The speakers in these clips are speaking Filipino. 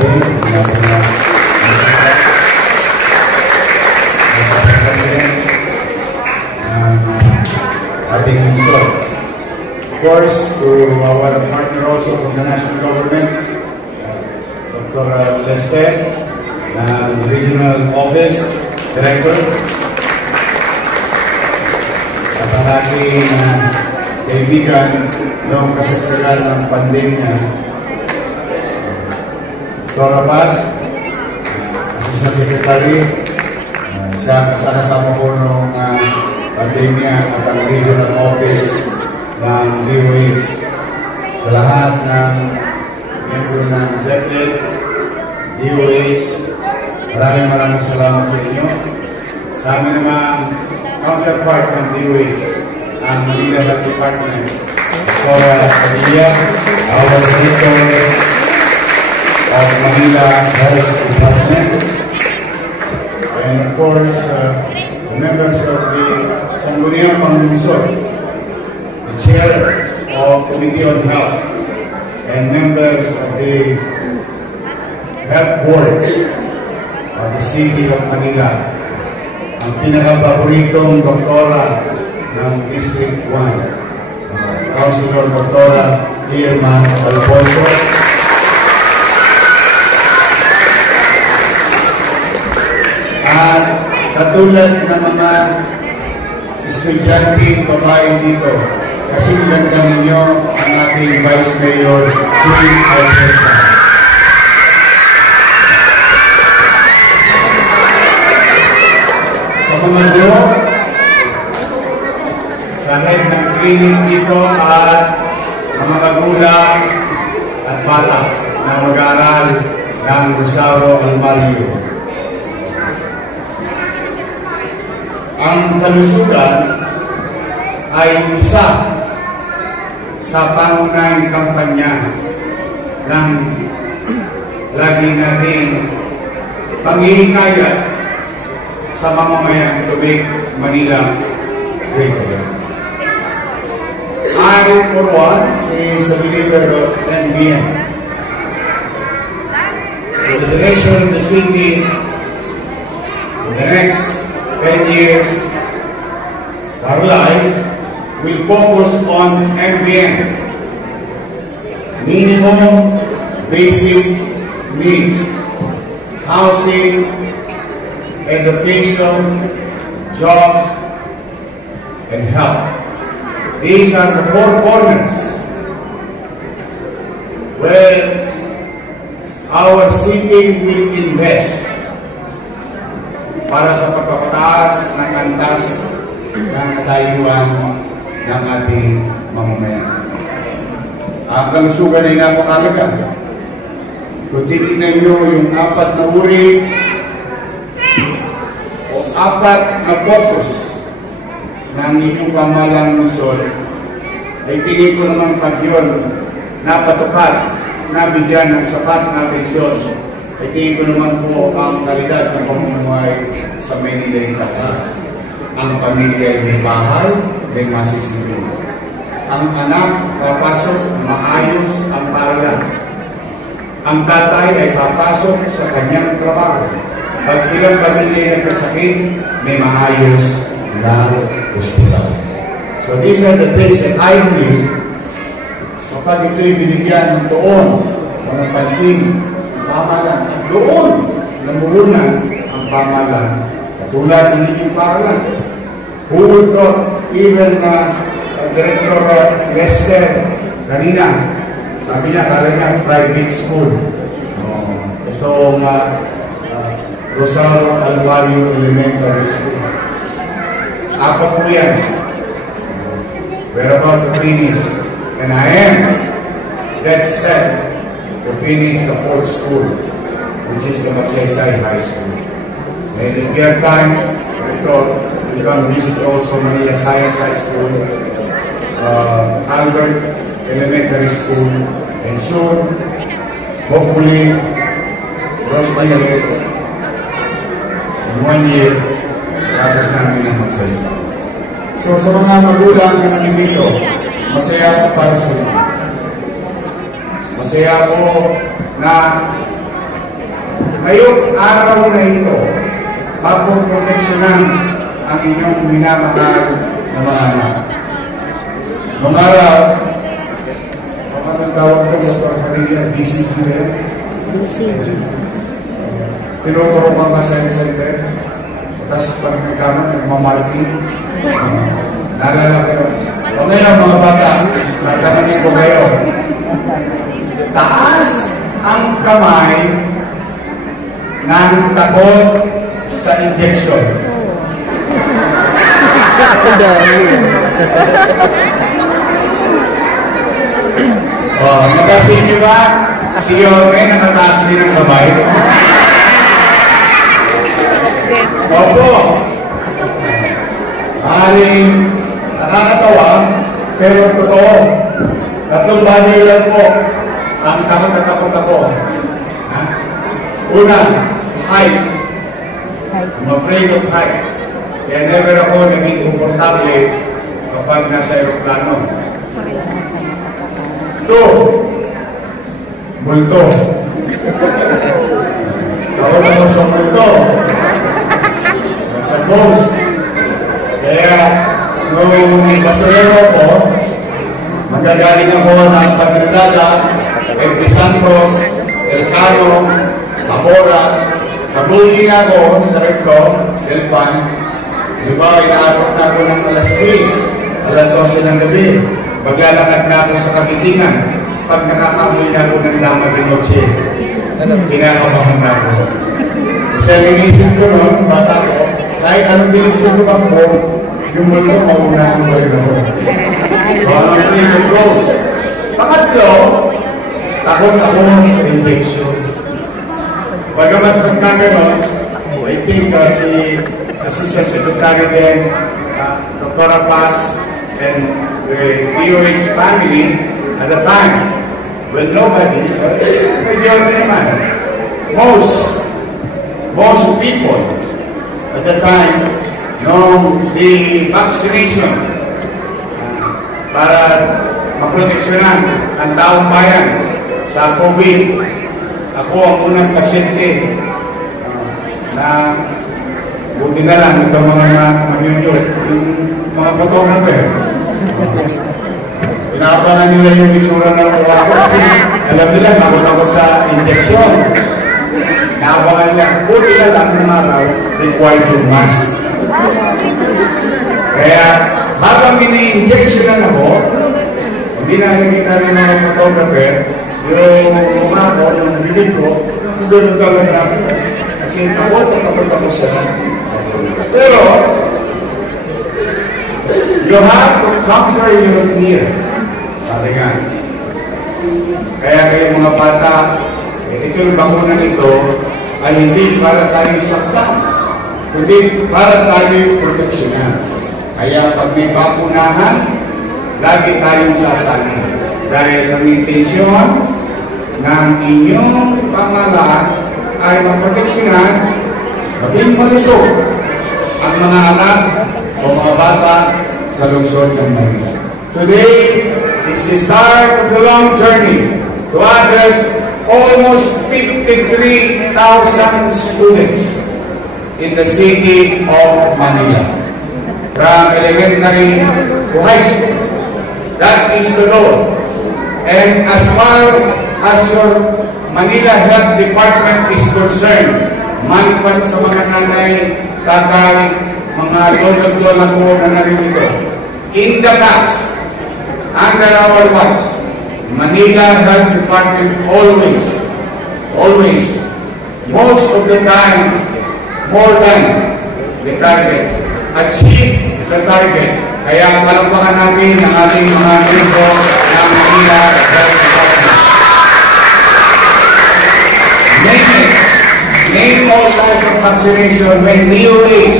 natin ang ating lungsod. Of course, to our partner also from the national government, Dr. Lester, Regional Office Director, at ang ating kaibigan noong kasagsagan ng pandemya, Dr. Paz, Assistant Secretary, siya kasama ko noong pandemya at ang Regional Office ng DOH. Sa lahat ng membro ng DepEd, DOH, maraming salamat sa inyo. Sa amin naman, counterpart ng DOH, ang Manila Health Department. So, Padilla, our director of Manila Health Department. And of course, the members of the Sangguniang Panglungsod, the chair of Committee on Health, and members of the Health Board of the City of Manila, ang pinaka-paboritong doktora ng District 1, Councilor Doktora Irma Alfonso, at katulad ng mga estudyante babae dito, kasi ganda ninyo ang ating Vice Mayor Julie Alfonso. Sa mga guro, sa head ng clinic dito at mga magulang at bata na mag-aaral ng Rosario Almario. Ang kalusugan ay isa sa pangunahing kampanya ng lagi nating panghihinayat sa mamamayan to make Manila great again. I, for one, is a believer of NBN. In the direction of the city in the next 10 years, our lives will focus on NBN, minimum basic needs, housing, education, jobs, and health. These are the four corners where our city will invest para sa pagpapataas ng antas ng katayuan ng ating mamamayan. Ang kalusugan ay napakalaga. Kung titignan nyo yung 4 na uri o 4 na focus ng inyong pamalang lungsod, ay tingin ko naman pag yun napatupad, nabigyan ng sapat na atensyon, ay tingin ko naman po ang kalidad ng pamumuhay sa Manila ay tataas. Ang pamilya ay may bahay, may masisilong. Ang anak papasok, maayos ang paaralan. Ang tatay ay papasok sa kanyang trabaho. Pag silang pamilya ay nagkasakit, may maayos na hospital. So these are the things that I believe kapag ito'y binigyan ng doon o ng pansin ang pamalan at doon namuhunan ang pamalan katulad ng inyong paaralan. Who would thought even Director Lester kanina, sabi niya, kala niya private school. Itong Rosario Almario Elementary School. Apa po yan? We're about to finish. And I am that set to finish the 4th school, which is the Magsaysay High School. And if we have time, we thought we can visit also Manila Science High School, Albert Elementary School, and soon, hopefully, Rosemary, in 1 year, tapos namin ang Magsaysay. So sa mga magulang na nandito, masaya ako para sa inyo. Masaya ako na ngayong araw na ito, mapoproteksyonan ang inyong minamahal na mga anak. Noong araw, ang tawag ko sa kanila, BCG na yan. BCG. Tinuturo ka ba sa center? Tapos pag nagkaman, nagmamarking. Naalala ko. O ngayon mga bata, nagkamanin ko kayo. Taas ang kamay ng takot sa injection. Magasin niyo ba? Si Yorme nakataas din ang kamay. Opo. Nakakatawa, pero totoo. Tatlong bagay lang po ang takot na takot ako. Una, height. I'm afraid of height. Kaya never ako naging komportable kapag nasa aeroplano. Two, multo. Takot ako sa multo. Sa ghost. Kaya, nung basurero ko, magagaling ako ng Pagdalaga, El Santos, El Cano, Zamora, kabulin ako sa Recto, El Pan. Diba, inaabot na ako ng alas 10, alas 12 ng gabi. Maglalakad na ako sa Kagitingan. Pag nakakamoy na ako ng Dama de Noche, kinakabahan na ako. Kasi inisip ko noon, bata ko, kahit anong bilis ko ako, yung mundo maunahan ko rin ako. So, anong freedom goes? Pangatlo, takot ako sa injection. Pagamat kung kagano, I think si Assistant Secretary din, Dr. Paz, and the DOH family at the time, well, nobody, most people at the time know the vaccination para maproteksyonan ang taong bayan sa COVID. Ako ang unang pasyente na buti na lang itong mga mamyunyo, yung mga photographer. Pinapanan nila yung itsura ng uwa ko kasi alam nila, bakit ako sa injection. Naabangan niya, buti na lang ng araw, required yung mask. Kaya, habang ini-injectionan ako, hindi na nakikita ng mga photographer, yung mukha ko, yung bibig ko, doon talaga. Kasi takot ako siya. Pero, you have to conquer your fear. Sabi nga. Kaya kayo mga bata, ito yung bakuna nito ay hindi para tayo saktan, kundi para tayo proteksyonan. Kaya pag may bakunahan, lagi tayong sasanin. Dahil ang intensyon ng inyong pamalaan ay maproteksyonan, maging malusog ang mga anak o mga bata sa lungsod ng Manila. Today is the start of the long journey to address almost 53,000 students in the city of Manila, from elementary to high school. That is the goal. And as far as your Manila Health Department is concerned, manipan sa mga nanay, tatay, mga lolo-lola ko na narinito, in the past, under our watch, Manila Health Department always, most of the time, more than the target, achieve the target. Kaya palampakan namin ang ating mga membro ng Manila Health Department. Name all types of vaccination when DOH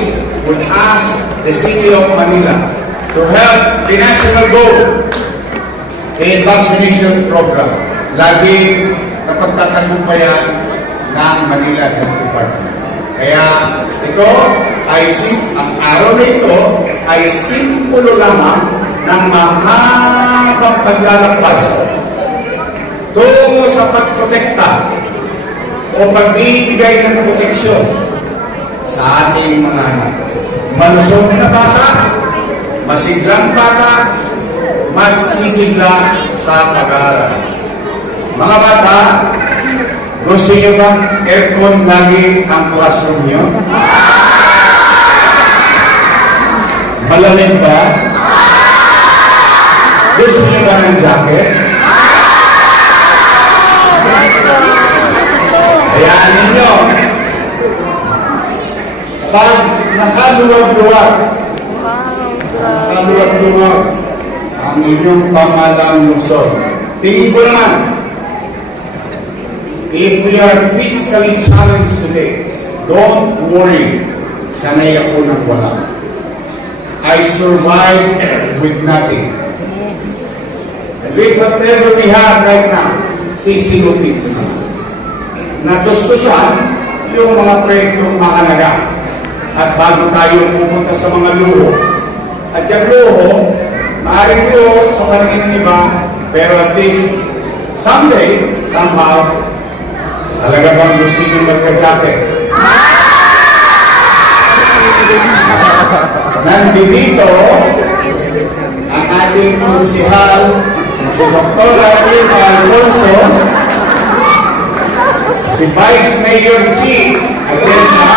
would ask the city of Manila to help the national goal in vaccination program. Lagi kapagtatagumpayan ng Manila Health Department. Kaya ito ay ang araw na ito ay simpulo lamang ng mahabang paglalakbay tungo sa pagprotekta o pagbibigay ng proteksyon sa ating mga anak. Malusog na bata, masiglang bata, mas sisigla sa pag-aaral. Mga bata, gusto niyo bang aircon lagi ang classroom niyo? Malamig ba? Gusto niyo ba ng jacket? Hayaan ninyo. Pag nakaluwag-luwag ang inyong pamalang lungsod, tingin ko naman, if we are physically challenged today, don't worry, sanay ako ng wala. I survive with nothing. And with whatever we have right now, sisilupin ko naman. Natustusan yung mga proyektong mahalaga. At bago tayo pupunta sa mga luho, at yung luho, maaaring luho sa paningin ng iba, pero at least, someday, somehow, talaga bang gusto nyo magka-jacket? Nandito, ang ating konsihal, si Dr. Irma Alonso, si Vice Mayor G. Atienza,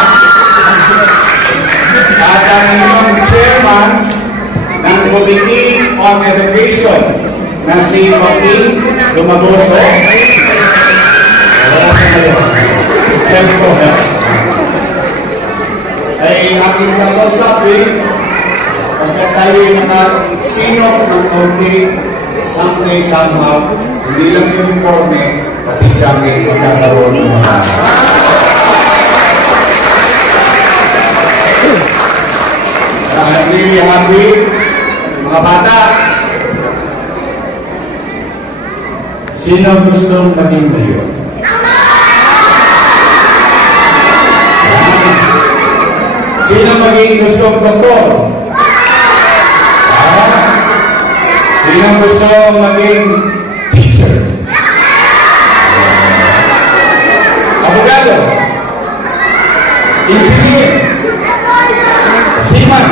at ang inyong chairman ng Committee on Education na si Joaquin Lumagoso. Ay aking kausapin pagkat tayo mga sino ng kaunti someday somehow hindi lang uniforme pati jacket magkakaroon ng mga I'm really happy mga bata. Sino gustong maging mayor? Sino maging gustong doktor? Sino gustong maging teacher? Abogado? Engineer? Seaman?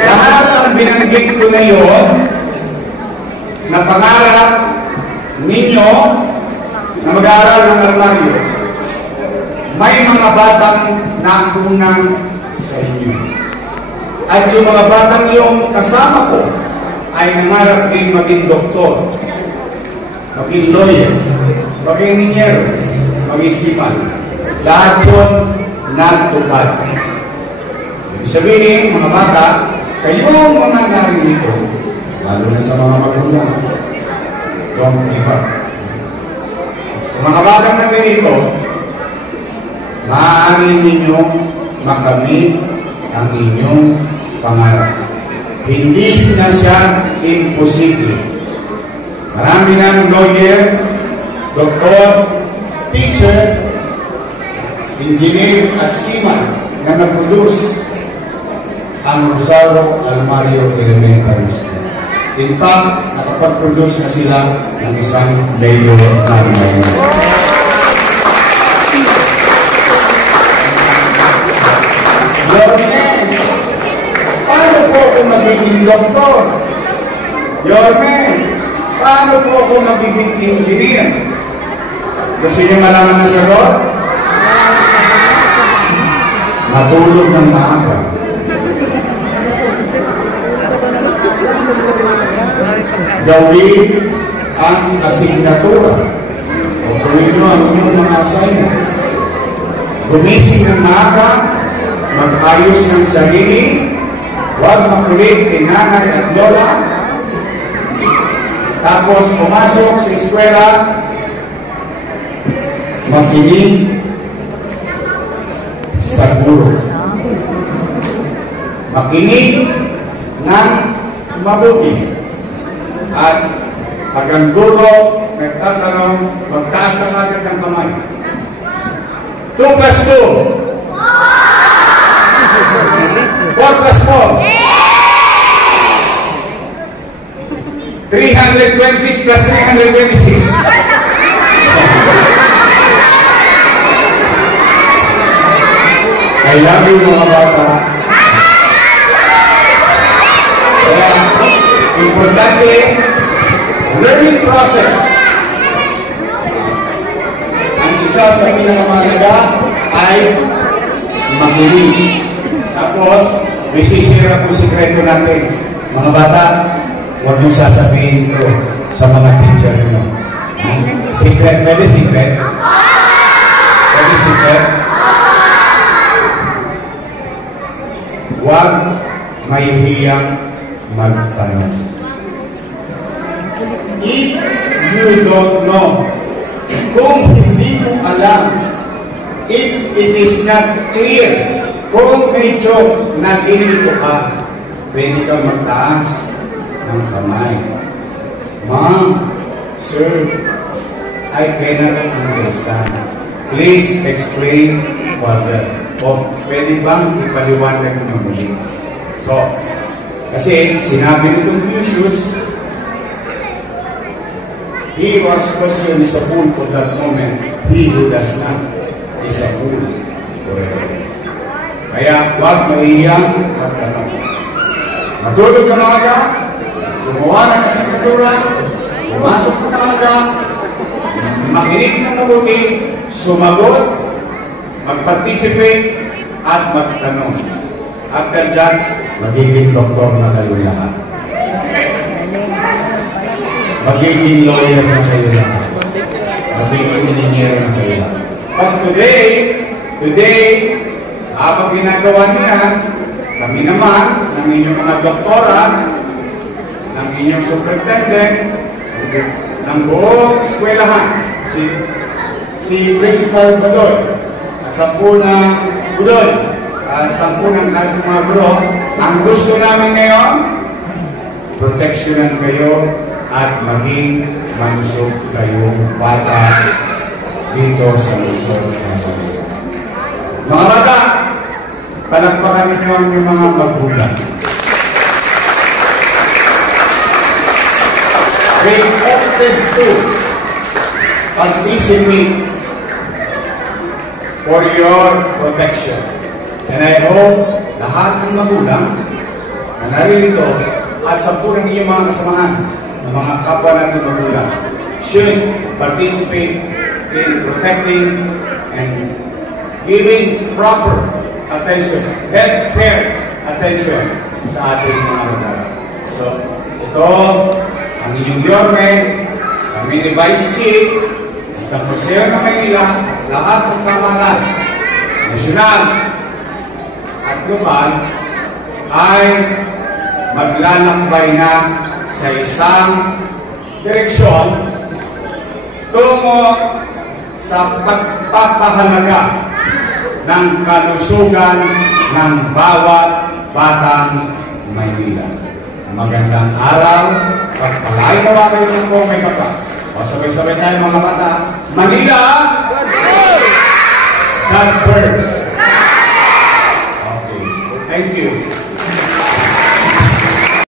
Lahat ang binanggit ko ngayon na pangarap ninyo na mag-aaral ng armaryo, may mga batang nakunan sa inyo. At yung mga batang yung kasama ko ay nangarap din maging doktor, maging lawyer, maging engineer, maging seaman. Lahat yun nagtupad. Ibig sabihin, mga bata, kayong mga narito, lalo na sa mga magulang, don't give up. Sa mga batang narito, maaari ninyong makamit ang inyong pangarap. Hindi na siya imposible. Marami ng lawyer, doktor, teacher, engineer at seaman na nag-produce ang Rosario Almario Elementary School. In fact, nakapag-produce na sila ng isang mayor na mayor. Paano po ako magiging doktor? Yorme, paano po ako magiging engineer? Gusto niyo malaman na sagot? Matulog ng maaga. Gawin ang asignatura o gawin mo ang inyong mga assignment. Gumising ng maaga, mag-ayos ng sarili, huwag makulit kay nanay at lola, tapos pumasok sa eskwela, makinig sa guro. Makinig ng mabuti. At pag ang guro nagtatanong, magtaas na agad ng kamay. 2 plus 2. 4 plus 4. 326 plus 326. I love you mga bata. Kaya, importante, learning process. Ang isa sa pinakamahalaga ay makinig. Tapos, may sisira po sikreto natin. Mga bata, huwag niyong sasabihin ito sa mga teacher nyo. Secret, pwede secret? Pwede secret? Huwag mahihiyang magtanong. If you don't know, kung hindi mo alam, if it is not clear, kung medyo nagilito ka, pwede kang magtaas ng kamay. Ma'am, sir, I cannot understand. Please explain further. O pwede bang ipaliwanag mo muli? So, kasi sinabi ni Confucius, he was questioned is a fool for that moment. He who does not is a fool forever. Kaya huwag maiyang magtanong. Matulog ka maaga, gumawa ng asignatura, pumasok ka maaga, makinig ng mabuti, sumagot, mag-participate, at magtanong. After that, magiging doktor na kayo lahat. Magiging lawyer na kayo lahat. Magiging engineer na kayo lahat. But today, habang ginagawa niya, kami naman, ng inyong mga doktora, ng inyong superintendent, ng buong eskwelahan, si Principal Badoy, at 10 na Budoy, at 10 ng ating mga guro, ang gusto namin ngayon, proteksyonan kayo at maging manusog kayong bata dito sa Luzon. Mga bata, palagpakan ninyo ang inyong mga magulang. They opted to participate for your protection. And I hope lahat ng magulang na naririto at sa punang iyong mga kasamahan ng mga kapwa natin magulang should participate in protecting and giving proper attention, healthcare attention sa ating mga magulang. So, ito ang inyong Yorme, kami ni Vice Chief, ng Museo ng Manila, lahat ng kamahalan, nasyonal at global, ay maglalakbay na sa isang direksyon tungo sa pagpapahalaga ng kalusugan ng bawat batang Maynila. Magandang araw, pagpalain nawa kayo ng po may bata. O sabay-sabay tayo mga bata. Manila! God first! Okay, thank you.